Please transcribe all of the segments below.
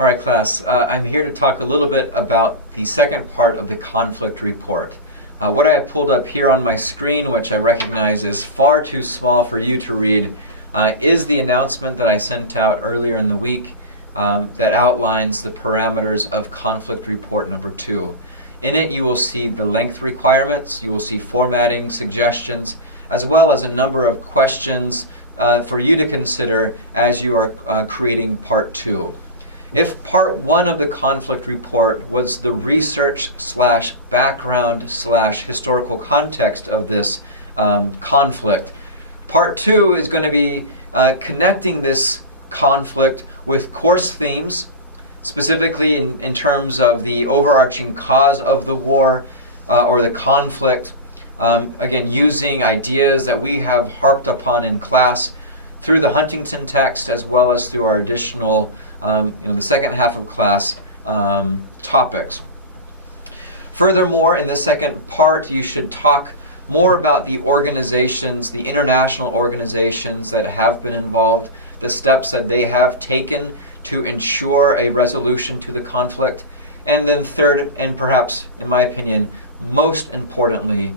All right, class. I'm here to talk a little bit about the second part of the conflict report. What I have pulled up here on my screen, which I recognize is far too small for you to read, is the announcement that I sent out earlier in the week that outlines the parameters of conflict report number 2. In it, you will see the length requirements, you will see formatting, suggestions, as well as a number of questions for you to consider as you are creating part 2. If part 1 of the conflict report was the research / background / historical context of this conflict, part 2 is going to be connecting this conflict with course themes, specifically in terms of the overarching cause of the war or the conflict. Again, using ideas that we have harped upon in class through the Huntington text as well as through our additional the second half of class topics. Furthermore, in the second part, you should talk more about the organizations, the international organizations that have been involved, the steps that they have taken to ensure a resolution to the conflict, and then third, and perhaps, in my opinion, most importantly,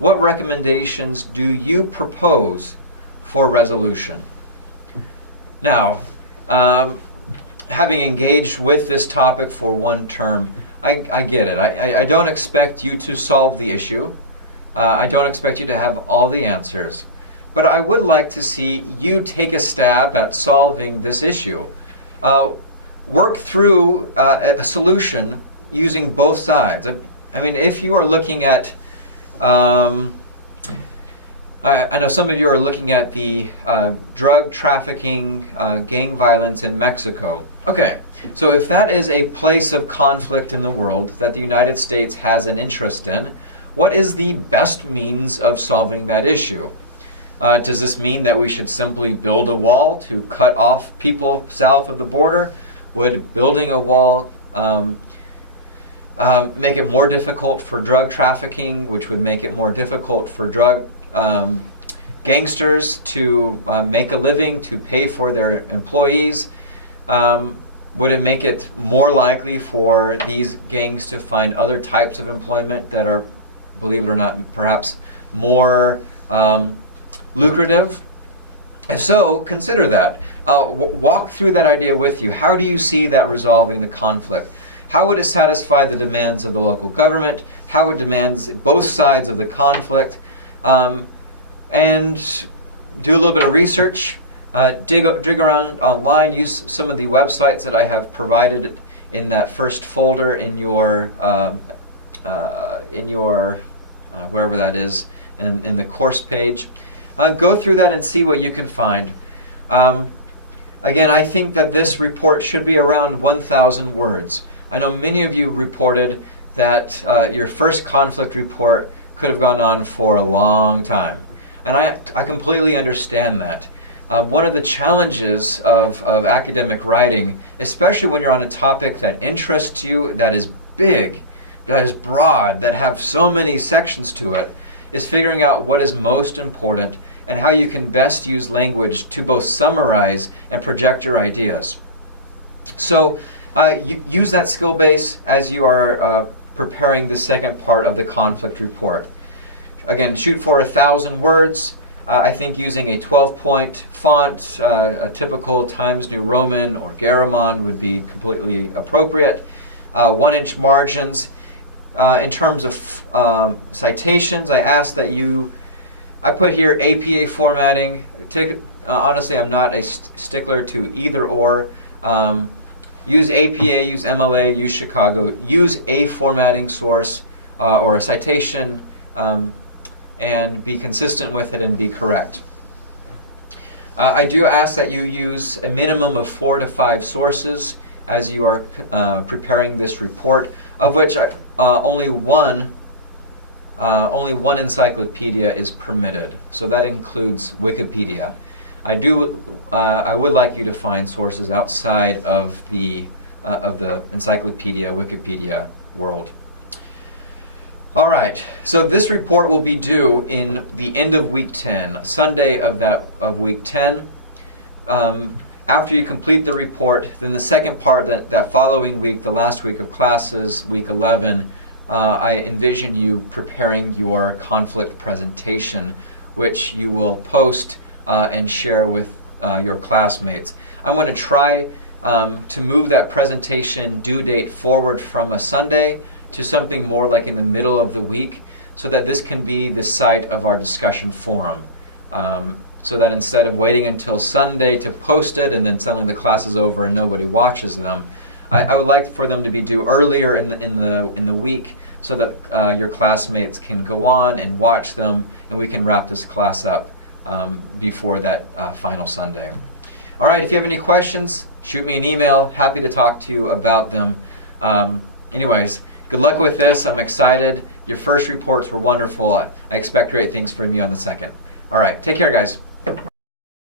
what recommendations do you propose for resolution? Now, having engaged with this topic for one term, I get it. I don't expect you to solve the issue. I don't expect you to have all the answers. But I would like to see you take a stab at solving this issue. Work through a solution using both sides. I mean, if you are looking at I know some of you are looking at the drug trafficking, gang violence in Mexico. Okay, so if that is a place of conflict in the world that the United States has an interest in, what is the best means of solving that issue? Does this mean that we should simply build a wall to cut off people south of the border? Would building a wall make it more difficult for drug trafficking, which would make it more difficult for drug gangsters to make a living, to pay for their employees? Would it make it more likely for these gangs to find other types of employment that are, believe it or not, perhaps more lucrative? If so, consider that. Walk through that idea with you. How do you see that resolving the conflict? How would it satisfy the demands of the local government? How would it demands both sides of the conflict? And do a little bit of research. Dig around online. Use some of the websites that I have provided in that first folder in your wherever that is, in the course page. Go through that and see what you can find. Again, I think that this report should be around 1,000 words. I know many of you reported that your first conflict report could have gone on for a long time. And I completely understand that. One of the challenges of academic writing, especially when you're on a topic that interests you, that is big, that is broad, that have so many sections to it, is figuring out what is most important and how you can best use language to both summarize and project your ideas. So use that skill base as you are preparing the second part of the conflict report. Again, shoot for 1,000 words. I think using a 12-point font, a typical Times New Roman or Garamond would be completely appropriate. 1-inch margins. In terms of citations, I ask that I put here APA formatting. Honestly, I'm not a stickler to either or. Use APA, use MLA, use Chicago. Use a formatting source or a citation and be consistent with it and be correct. I do ask that you use a minimum of 4 to 5 sources as you are preparing this report, of which only one encyclopedia is permitted. So that includes Wikipedia. I would like you to find sources outside of the encyclopedia, Wikipedia world. All right. So this report will be due in the end of week 10, Sunday of week 10. after you complete the report, then the second part, that following week, the last week of classes, week 11, I envision you preparing your conflict presentation, which you will post and share with your classmates. I'm going to try to move that presentation due date forward from a Sunday to something more like in the middle of the week, so that this can be the site of our discussion forum. So that instead of waiting until Sunday to post it and then suddenly the class is over and nobody watches them, I would like for them to be due earlier in the week, so that your classmates can go on and watch them, and we can wrap this class up before that final Sunday. All right, if you have any questions, shoot me an email. Happy to talk to you about them. Anyways, good luck with this. I'm excited. Your first reports were wonderful. I expect great things from you on the second. All right, take care, guys.